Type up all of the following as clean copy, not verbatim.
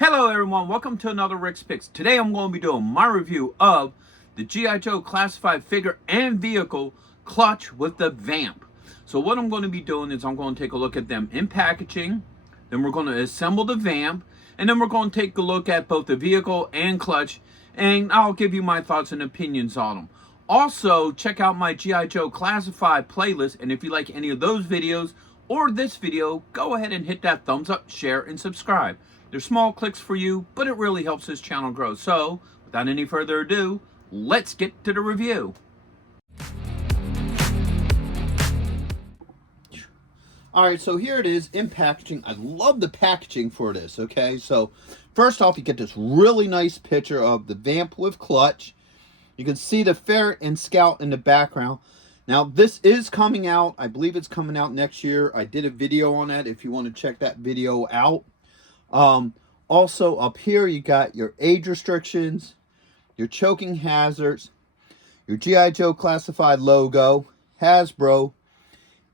Hello everyone, welcome to another Rick's Picks. Today I'm going to be doing my review of the G.I. Joe classified figure and vehicle Clutch with the Vamp. So what I'm going to be doing is I'm going to take a look at them in packaging, then we're going to assemble the Vamp, and then we're going to take a look at both the vehicle and Clutch, and I'll give you my thoughts and opinions on them. Also, check out my G.I. Joe classified playlist, and if you like any of those videos or this video, go ahead and hit that thumbs up, share, and subscribe. They're small clicks for you, but it really helps this channel grow. So, without any further ado, let's get to the review. Alright, so here it is in packaging. I love the packaging for this, okay? So, first off, you get this really nice picture of the Vamp with Clutch. You can see the Ferret and Scout in the background. Now, this is coming out. I believe it's coming out next year. I did a video on that if you want to check that video out. Also, up here, you got your age restrictions, your choking hazards, your G.I. Joe classified logo, Hasbro,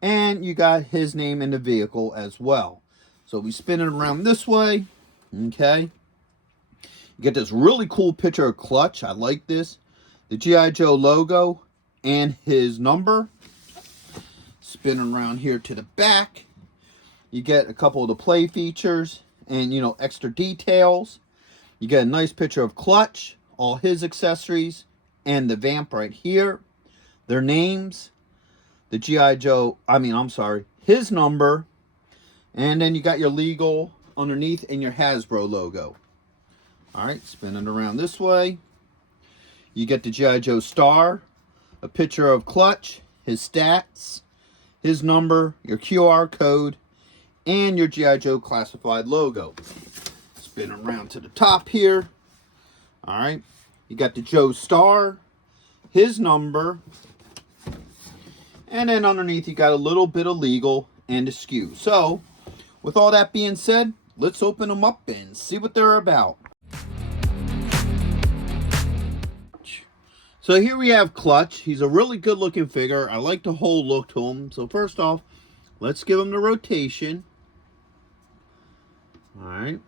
and you got his name in the vehicle as well. So we spin it around this way, okay? You get this really cool picture of Clutch. I like this. The G.I. Joe logo and his number. Spin around here to the back. You get a couple of the play features and, you know, extra details. You get a nice picture of Clutch, all his accessories, and the Vamp right here. Their names. The G.I. Joe, his number. And then you got your legal underneath and your Hasbro logo. Alright, spinning around this way. You get the G.I. Joe star, a picture of Clutch, his stats, his number, your QR code, and your G.I. Joe classified logo. Spin around to the top here. Alright, you got the Joe star, his number, and then underneath you got a little bit of legal and a SKU. So, with all that being said, let's open them up and see what they're about. So here we have Clutch. He's a really good looking figure. I like the whole look to him. So first off, let's give him the rotation. Alright.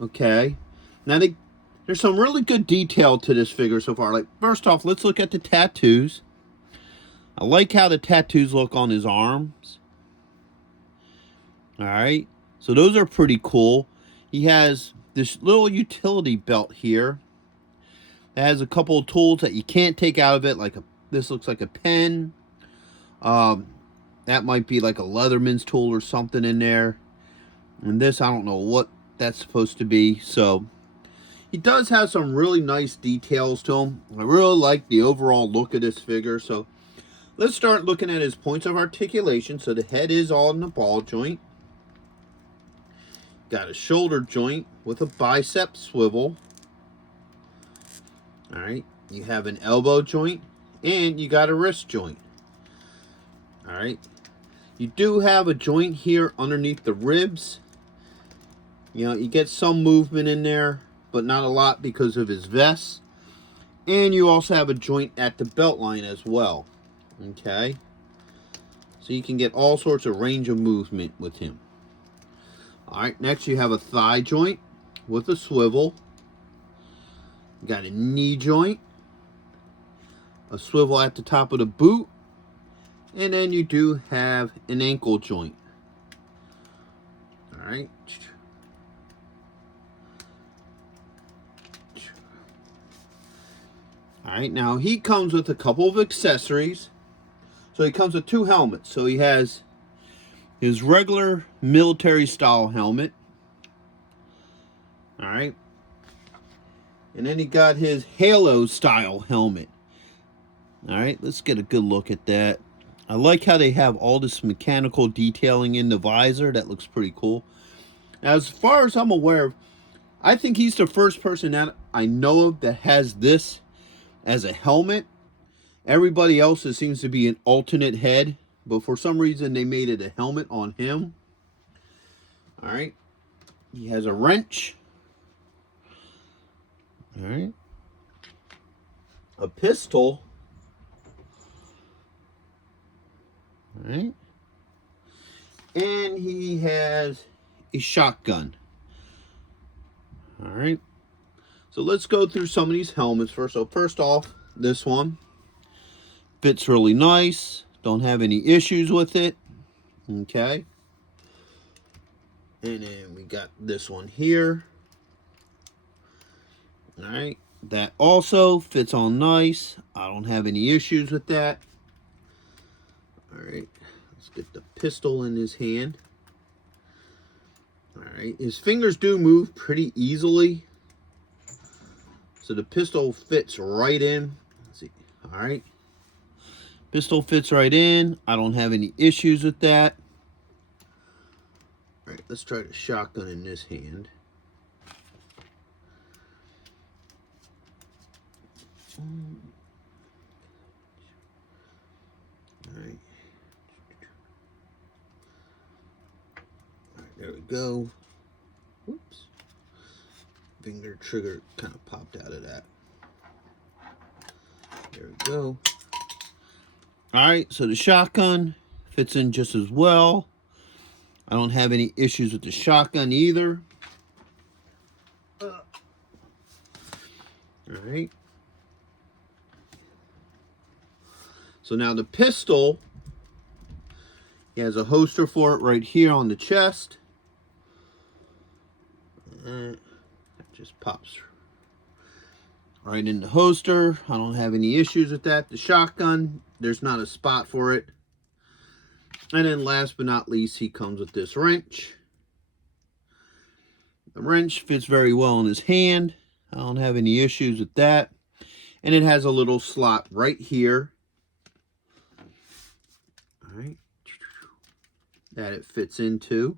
Okay. Now there's some really good detail to this figure so far. Like, first off, let's look at the tattoos. I like how the tattoos look on his arms. Alright, so those are pretty cool. He has this little utility belt here. It has a couple of tools that you can't take out of it. This looks like a pen. That might be like a Leatherman's tool or something in there. And this, I don't know what that's supposed to be. So, he does have some really nice details to him. I really like the overall look of this figure. So, let's start looking at his points of articulation. So, the head is all in the ball joint. Got a shoulder joint with a bicep swivel. Alright, you have an elbow joint and you got a wrist joint. Alright, you do have a joint here underneath the ribs. You know, you get some movement in there, but not a lot because of his vest. And you also have a joint at the belt line as well. Okay, so you can get all sorts of range of movement with him. Alright, next you have a thigh joint with a swivel. You got a knee joint, a swivel at the top of the boot, and then you do have an ankle joint. Alright. Alright, now he comes with a couple of accessories. So he comes with two helmets. So he has his regular military style helmet. Alright. And then he got his Halo style helmet. Alright, let's get a good look at that. I like how they have all this mechanical detailing in the visor. That looks pretty cool. Now, as far as I'm aware of, I think he's the first person that I know of that has this as a helmet. Everybody else, it seems to be an alternate head. But for some reason, they made it a helmet on him. Alright. He has a wrench. Alright. A pistol. All right. And he has a shotgun. All right. So let's go through some of these helmets first. So first off, this one fits really nice. Don't have any issues with it. Okay. And then we got this one here. All right. That also fits on nice. I don't have any issues with that. All right. Let's get the pistol in his hand. All right. His fingers do move pretty easily. So the pistol fits right in. Let's see. All right. Pistol fits right in. I don't have any issues with that. All right. Let's try the shotgun in this hand. All right. All right, there we go. Whoops. Finger trigger kind of popped out of that. There we go. All right, so the shotgun fits in just as well. I don't have any issues with the shotgun either. All right. So now the pistol, he has a holster for it right here on the chest. It just pops right in the holster. I don't have any issues with that. The shotgun, there's not a spot for it. And then last but not least, he comes with this wrench. The wrench fits very well in his hand. I don't have any issues with that. And it has a little slot right here. All right. That it fits into.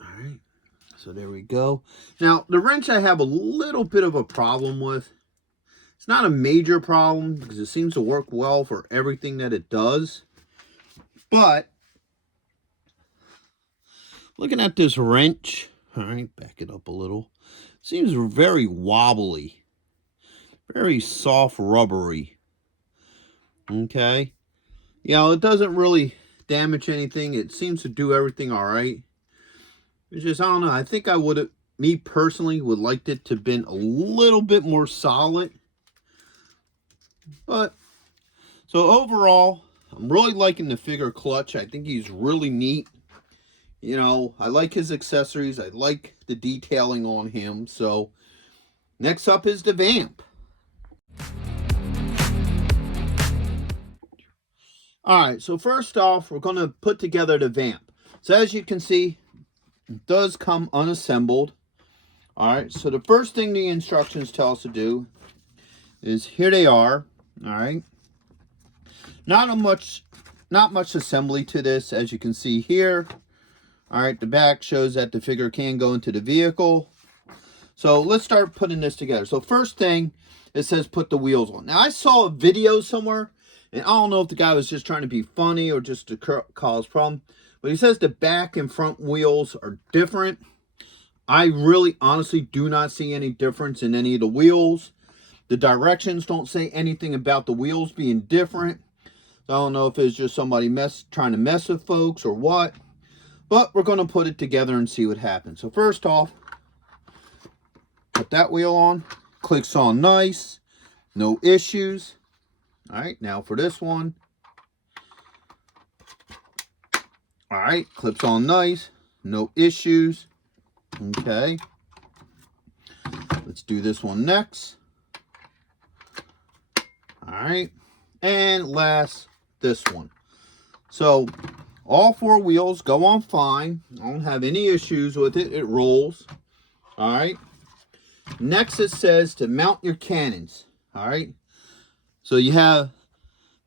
All right. So there we go. Now, the wrench I have a little bit of a problem with. It's not a major problem because it seems to work well for everything that it does. But looking at this wrench, all right, back it up a little. Seems very wobbly. Very soft, rubbery. Okay. You know, it doesn't really damage anything. It seems to do everything all right. It's just, I don't know. I think I would have, me personally, would liked it to have been a little bit more solid. But, so overall, I'm really liking the figure Clutch. I think he's really neat. You know, I like his accessories. I like the detailing on him. So, next up is the Vamp. Alright, so first off, we're going to put together the Vamp. So as you can see, it does come unassembled. Alright, so the first thing the instructions tell us to do is, here they are. Alright. Not much assembly to this, as you can see here. Alright, the back shows that the figure can go into the vehicle. So let's start putting this together. So first thing, it says put the wheels on. Now I saw a video somewhere, and I don't know if the guy was just trying to be funny or just to cause problem, but he says the back and front wheels are different. I really honestly do not see any difference in any of the wheels. The directions don't say anything about the wheels being different. So I don't know if it's just somebody trying to mess with folks or what. But we're going to put it together and see what happens. So first off, put that wheel on. Clicks on nice. No issues. Alright, now for this one. Alright, clips on nice. No issues. Okay. Let's do this one next. Alright. And last, this one. So, all four wheels go on fine. I don't have any issues with it. It rolls. Alright. Next it says to mount your cannons. Alright. So you have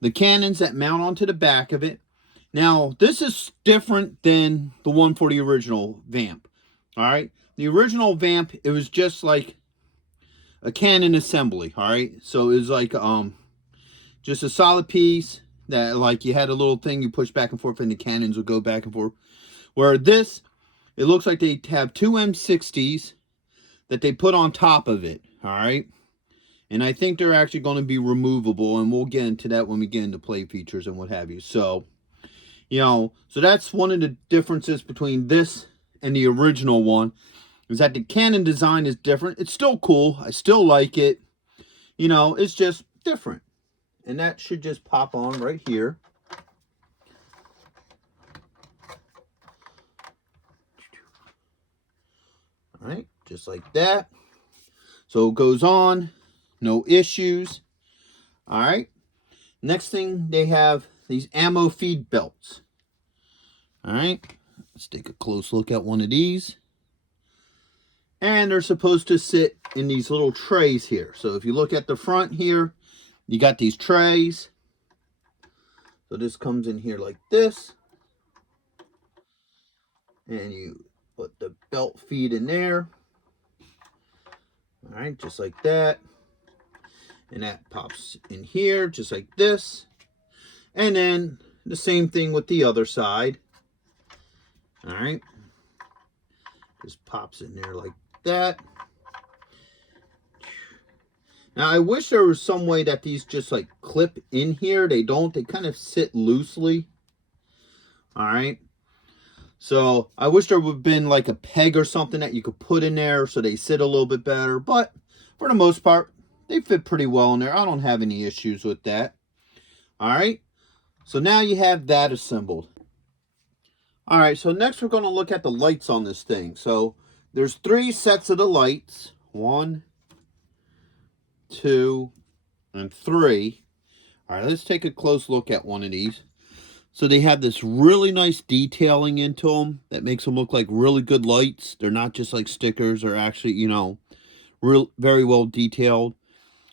the cannons that mount onto the back of it. Now, this is different than the one for the original Vamp. Alright. The original Vamp, it was just like a cannon assembly. Alright. So it was like just a solid piece that like you had a little thing you push back and forth and the cannons would go back and forth. Where this, it looks like they have two M60s that they put on top of it. Alright. And I think they're actually going to be removable, and we'll get into that when we get into play features and what have you. So, you know, so that's one of the differences between this and the original one, is that the cannon design is different. It's still cool. I still like it. You know, it's just different. And that should just pop on right here. All right, just like that. So it goes on, no issues. All right. Next thing, they have these ammo feed belts. All right, let's take a close look at one of these. And they're supposed to sit in these little trays here. So if you look at the front here, you got these trays. So this comes in here like this. And you put the belt feed in there. All right, just like that. And that pops in here, just like this. And then the same thing with the other side. All right. Just pops in there like that. Now, I wish there was some way that these just like clip in here. They don't. They kind of sit loosely. All right. So I wish there would have been like a peg or something that you could put in there so they sit a little bit better. But for the most part, they fit pretty well in there. I don't have any issues with that. All right. So now you have that assembled. All right. So next we're going to look at the lights on this thing. So there's 3 sets of the lights. 1, 2, and 3. All right, let's take a close look at one of these. So they have this really nice detailing into them that makes them look like really good lights. They're not just like stickers. They're actually, you know, very well detailed.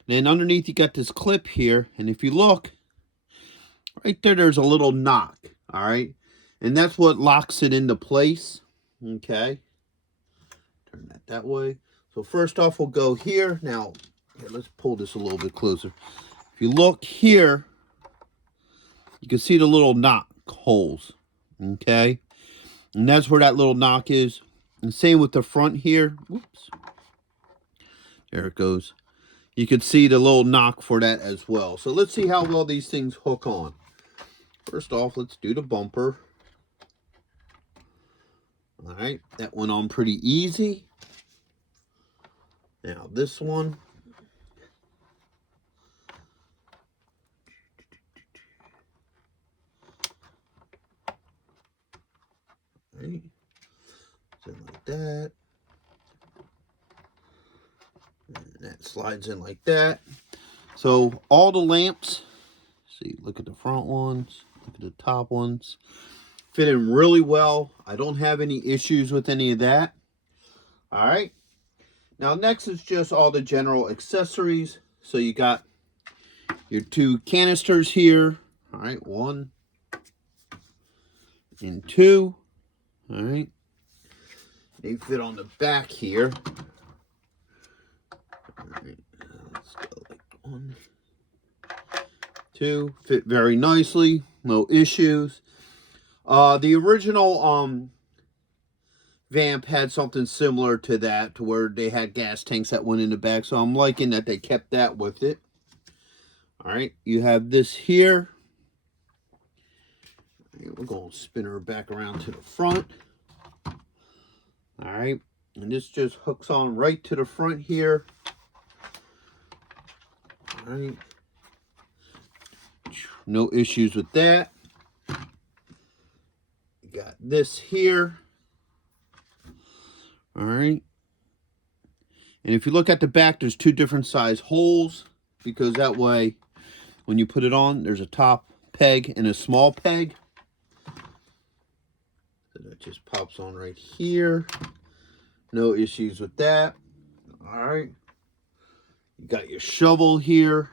And then underneath you got this clip here. And if you look, right there, there's a little knock. All right. And that's what locks it into place. Okay. Turn that way. So first off, we'll go here. Now, here, let's pull this a little bit closer. If you look here, you can see the little knock holes. Okay. And that's where that little knock is. And same with the front here. Whoops. There it goes. You can see the little knock for that as well. So let's see how well these things hook on. First off, let's do the bumper. All right. That went on pretty easy. Now this one. Right. Something like that. And that slides in like that. So all the lamps, see, look at the front ones, look at the top ones, fit in really well. I don't have any issues with any of that. All right. Now next is just all the general accessories. So you got your 2 canisters here. All right, 1 and 2. All right. They fit on the back here. All right. Let's go like 1, 2. Fit very nicely. No issues. The original Vamp had something similar to that, to where they had gas tanks that went in the back. So I'm liking that they kept that with it. All right. You have this here. We're going to spin her back around to the front. All right. And this just hooks on right to the front here. All right. No issues with that. You got this here. All right. And if you look at the back, there's 2 different size holes, because that way when you put it on, there's a top peg and a small peg. So that just pops on right here. No issues with that. All right. You got your shovel here.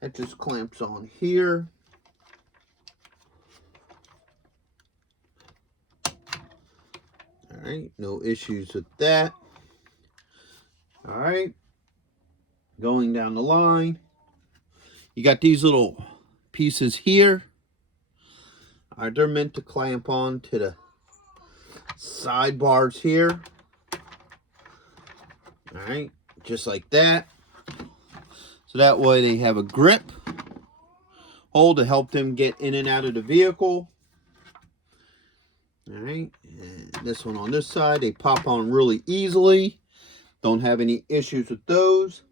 That just clamps on here. All right. No issues with that. All right. Going down the line. You got these little pieces here. All right. They're meant to clamp on to the sidebars here. All right. Just like that. So that way they have a grip hold to help them get in and out of the vehicle. All right, and this one on this side, they pop on really easily. Don't have any issues with those.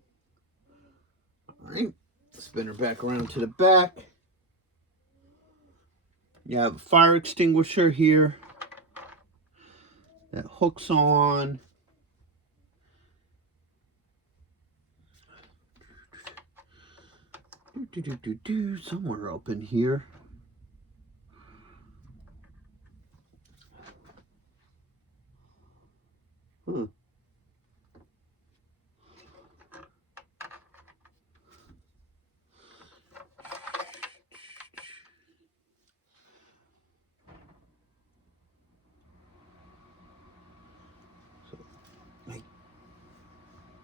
All right, spin her back around to the back. You have a fire extinguisher here that hooks on. Somewhere up in here. So I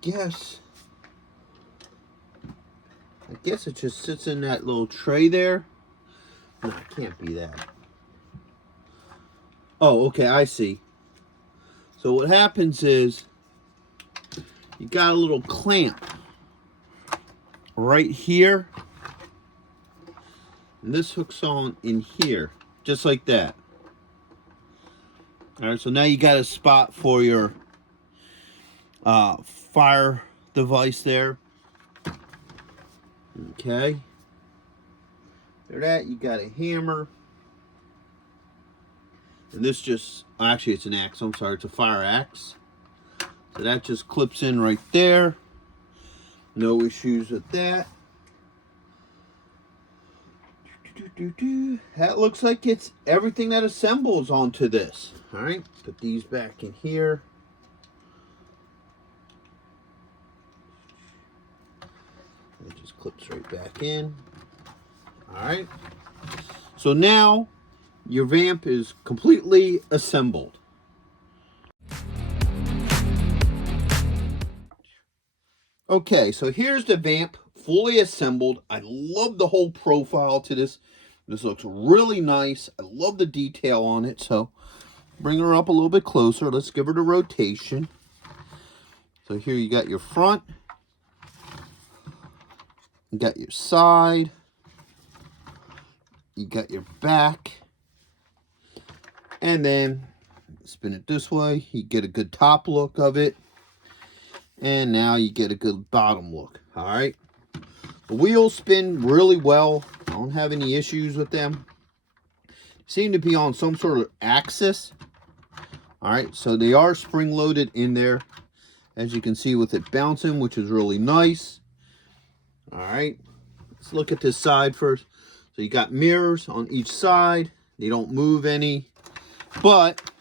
guess it just sits in that little tray there. No, it can't be that. Oh, okay, I see. So what happens is you got a little clamp right here. And this hooks on in here, just like that. All right, so now you got a spot for your fire device there. Okay. After that, you got a hammer. And this just, actually it's an axe, I'm sorry, it's a fire axe. So that just clips in right there. No issues with that. That looks like it's everything that assembles onto this. All right, put these back in here. It just clips right back in. All right. So now your vamp is completely assembled. Okay, so here's the vamp fully assembled. I love the whole profile to this. This looks really nice. I love the detail on it. So bring her up a little bit closer. Let's give her the rotation. So here you got your front. You got your side. You got your back. And then spin it this way. You get a good top look of it. And now you get a good bottom look. All right. The wheels spin really well. I don't have any issues with them. Seem to be on some sort of axis. All right. So they are spring loaded in there. As you can see with it bouncing, which is really nice. All right. Let's look at this side first. So you got mirrors on each side. They don't move any. But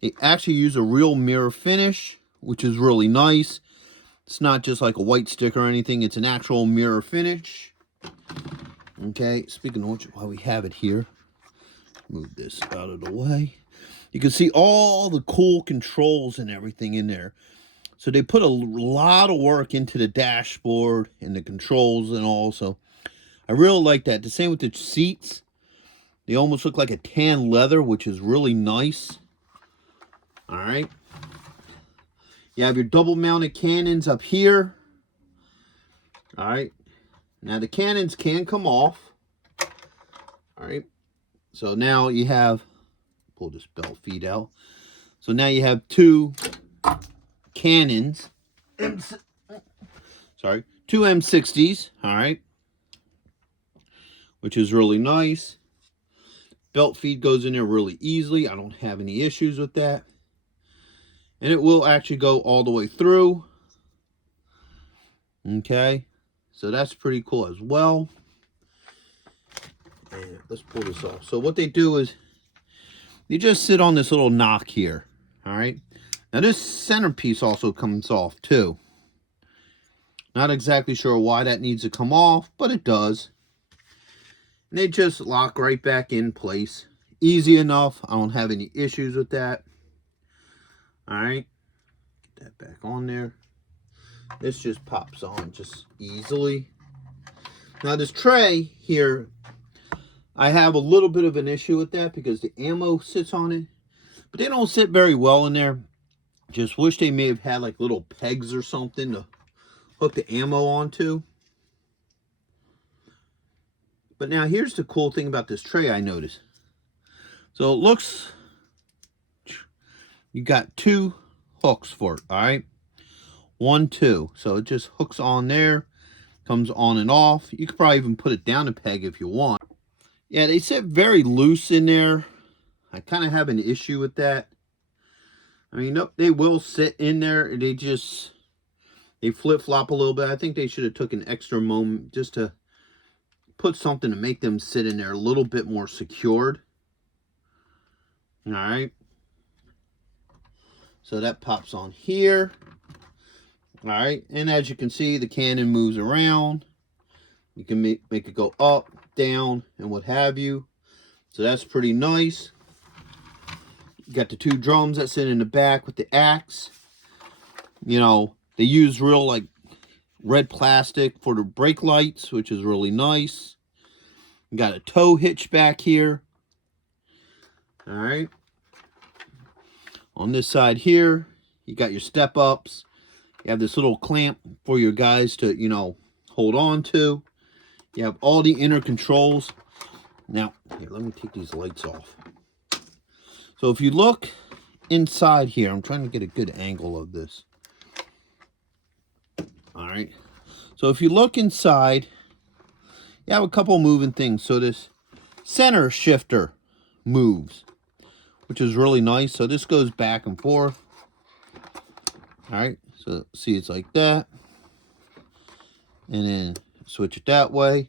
they actually use a real mirror finish, which is really nice. It's not just like a white stick or anything. It's an actual mirror finish. Okay, speaking of which, while we have it here, move this out of the way. You can see all the cool controls and everything in there. So they put a lot of work into the dashboard and the controls and all. So I really like that. The same with the seats. They almost look like a tan leather, which is really nice. All right. You have your double mounted cannons up here. All right. Now the cannons can come off. All right. So now you have, pull this belt feed out. So now you have two cannons. Two M60s. All right. Which is really nice. Belt feed goes in there really easily. I don't have any issues with that. And it will actually go all the way through. Okay. So that's pretty cool as well. And let's pull this off. So what they do is you just sit on this little knock here. All right. Now this centerpiece also comes off too. Not exactly sure why that needs to come off, but it does. And they just lock right back in place. Easy enough. I don't have any issues with that. All right. Get that back on there. This just pops on just easily. Now this tray here, I have a little bit of an issue with that because the ammo sits on it. But they don't sit very well in there. Just wish they may have had like little pegs or something to hook the ammo onto. But now here's the cool thing about this tray I noticed. So it looks, you got 2 hooks for it, all right? 1, 2. So it just hooks on there, comes on and off. You could probably even put it down a peg if you want. Yeah, they sit very loose in there. I kind of have an issue with that. I mean, no, they will sit in there. They flip-flop a little bit. I think they should have took an extra moment just to put something to make them sit in there a little bit more secured. All right. So that pops on here. All right. And as you can see, the cannon moves around. You can make it go up, down, and what have you. So that's pretty nice. You got the 2 drums that sit in the back with the axe. You know, they use real like red plastic for the brake lights, which is really nice. You got a tow hitch back here. All right. On this side here, you got your step ups. You have this little clamp for your guys to, you know, hold on to. You have all the inner controls. Now, here, let me take these lights off. So if you look inside here, I'm trying to get a good angle of this. All right. So if you look inside, you have a couple moving things. So this center shifter moves, which is really nice. So this goes back and forth. All right. So see, it's like that. And then switch it that way.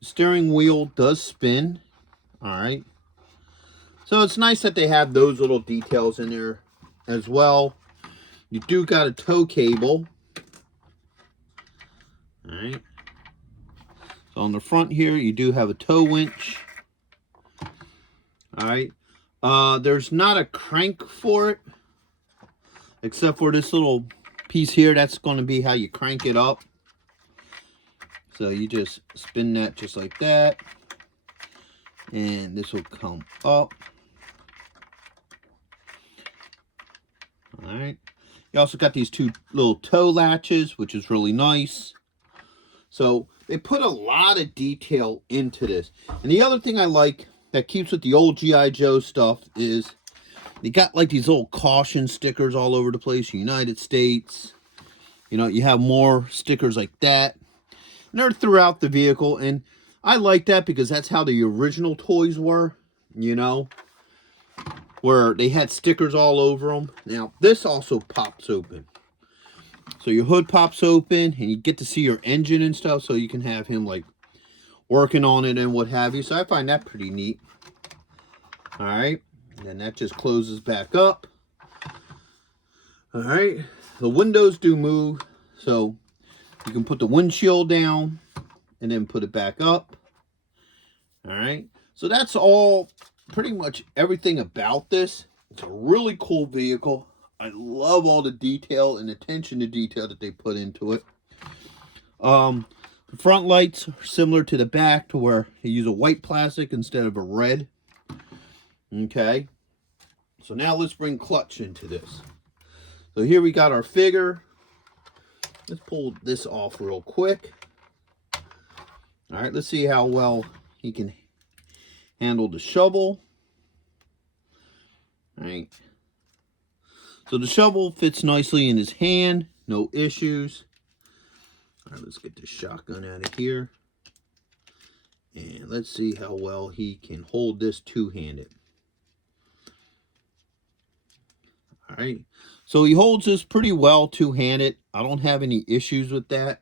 The steering wheel does spin. All right. So it's nice that they have those little details in there as well. You do got a tow cable. All right. So on the front here, you do have a tow winch. All right. There's not a crank for it, except for this little piece here. That's going to be how you crank it up. So you just spin that just like that. And this will come up. All right. You also got these 2 little toe latches, which is really nice. So they put a lot of detail into this. And the other thing I like that keeps with the old G.I. Joe stuff is they got like these little caution stickers all over the place. United States. You know, you have more stickers like that. And they're throughout the vehicle. And I like that because that's how the original toys were, you know, where they had stickers all over them. Now, this also pops open. So your hood pops open and you get to see your engine and stuff, so you can have him like working on it and what have you. So I find that pretty neat. All right. And then that just closes back up. All right. The windows do move. So you can put the windshield down and then put it back up. All right. So that's all, pretty much everything about this. It's a really cool vehicle. I love all the detail and attention to detail that they put into it. The front lights are similar to the back, to where they use a white plastic instead of a red. Okay. So now let's bring Clutch into this. So here we got our figure. Let's pull this off real quick. All right, let's see how well he can handle the shovel. All right. So the shovel fits nicely in his hand, no issues. All right, let's get the shotgun out of here. And let's see how well he can hold this two-handed. All right, so he holds this pretty well two-handed. I don't have any issues with that.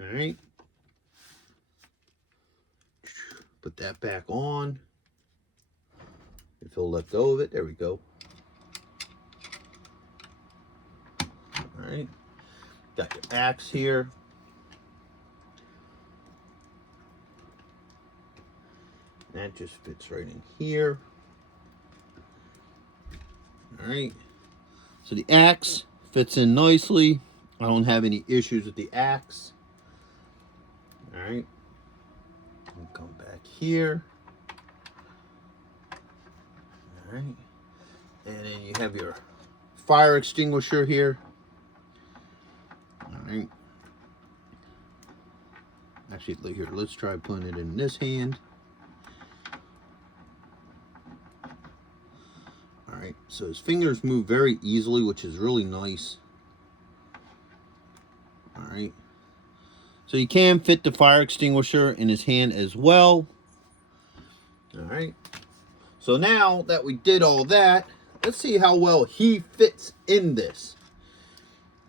All right. Put that back on. If he'll let go of it, there we go. All right, got your axe here. That just fits right in here. All right, so the axe fits in nicely. I don't have any issues with the axe. All right, we'll come back here. All right, and then you have your fire extinguisher here. All right. Actually, here, let's try putting it in this hand. Alright, so his fingers move very easily, which is really nice. Alright. So you can fit the fire extinguisher in his hand as well. Alright. So now that we did all that, let's see how well he fits in this.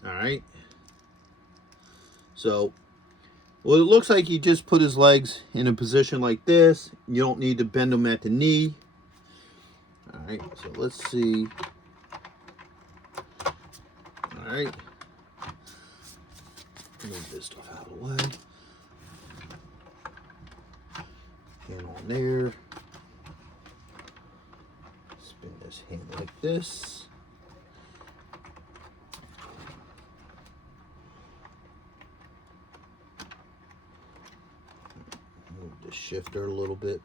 Alright. So, well, it looks like he just put his legs in a position like this. You don't need to bend them at the knee. Alright, so let's see. Alright. Move this stuff out of the way. Hand on there. Spin this hand like this. Move the shifter a little bit.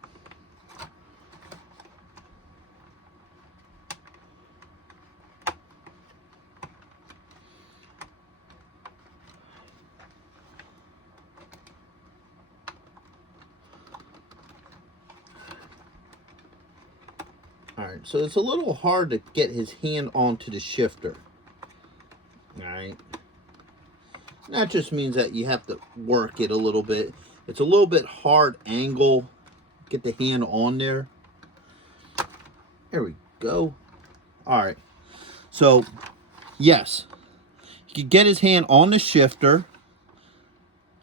Alright, so it's a little hard to get his hand onto the shifter. Alright. That just means that you have to work it a little bit. It's a little bit hard angle. Get the hand on there. There we go. Alright. So, yes. You can get his hand on the shifter.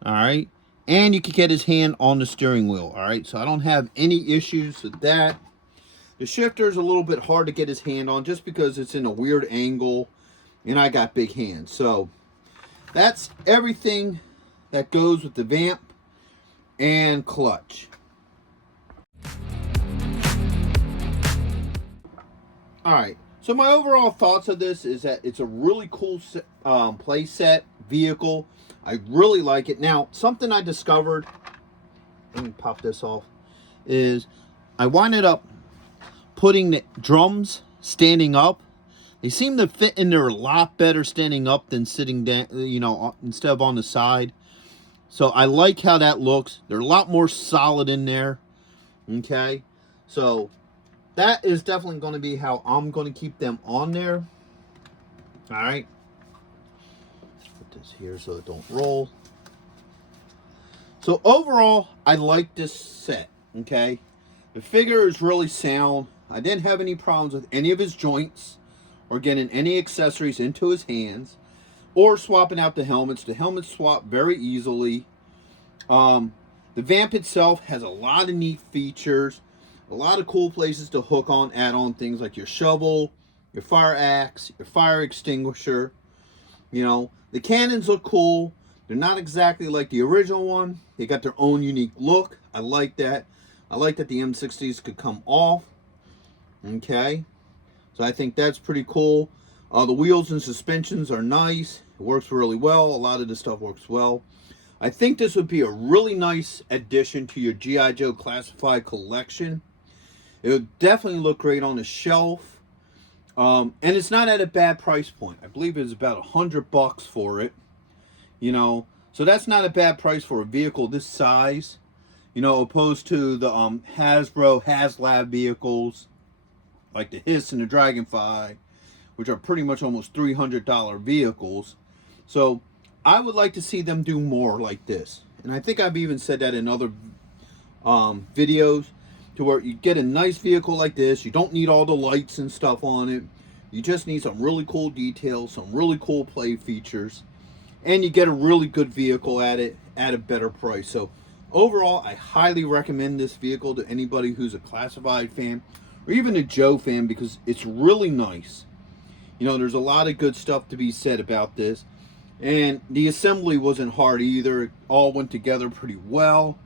Alright. And you can get his hand on the steering wheel. Alright. So I don't have any issues with that. The shifter is a little bit hard to get his hand on just because it's in a weird angle and I got big hands. So that's everything that goes with the Vamp and Clutch. Alright, so my overall thoughts of this is that it's a really cool play set vehicle. I really like it. Now, something I discovered, let me pop this off, is I winded up putting the drums standing up. They seem to fit in there a lot better standing up than sitting down, you know, instead of on the side. So I like how that looks. They're a lot more solid in there. Okay. So that is definitely going to be how I'm going to keep them on there. All right. Put this here so it don't roll. So overall, I like this set. Okay. The figure is really sound. I didn't have any problems with any of his joints or getting any accessories into his hands or swapping out the helmets. The helmets swap very easily. The Vamp itself has a lot of neat features, a lot of cool places to hook on, add on things like your shovel, your fire axe, your fire extinguisher. You know, the cannons look cool. They're not exactly like the original one. They got their own unique look. I like that. I like that the M60s could come off. Okay, so I think that's pretty cool. The wheels and suspensions are nice. It works really well. A lot of the stuff works well. I think this would be a really nice addition to your G.I. Joe Classified collection. It would definitely look great on the shelf. And it's not at a bad price point. I believe it's about $100 for it. You know, so that's not a bad price for a vehicle this size. You know, opposed to the Hasbro HasLab vehicles like the Hiss and the Dragonfly, which are pretty much almost $300 vehicles. So I would like to see them do more like this. And I think I've even said that in other videos, to where you get a nice vehicle like this. You don't need all the lights and stuff on it. You just need some really cool details, some really cool play features, and you get a really good vehicle at it at a better price. So overall, I highly recommend this vehicle to anybody who's a Classified fan or even a Joe fan, because it's really nice. You know, there's a lot of good stuff to be said about this. And the assembly wasn't hard either. It all went together pretty well.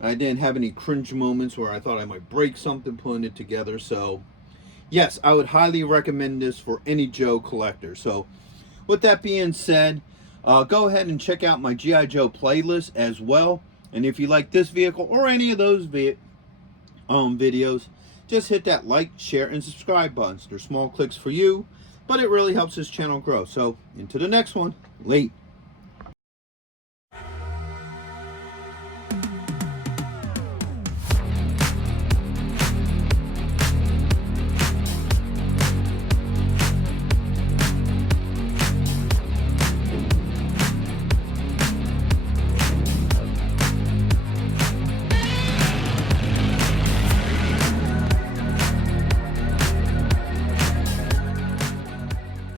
I didn't have any cringe moments where I thought I might break something putting it together. So, yes, I would highly recommend this for any Joe collector. So, with that being said, go ahead and check out my G.I. Joe playlist as well. And if you like this vehicle or any of those videos, just hit that like, share, and subscribe buttons. They're small clicks for you, but it really helps this channel grow. So, into the next one. Late.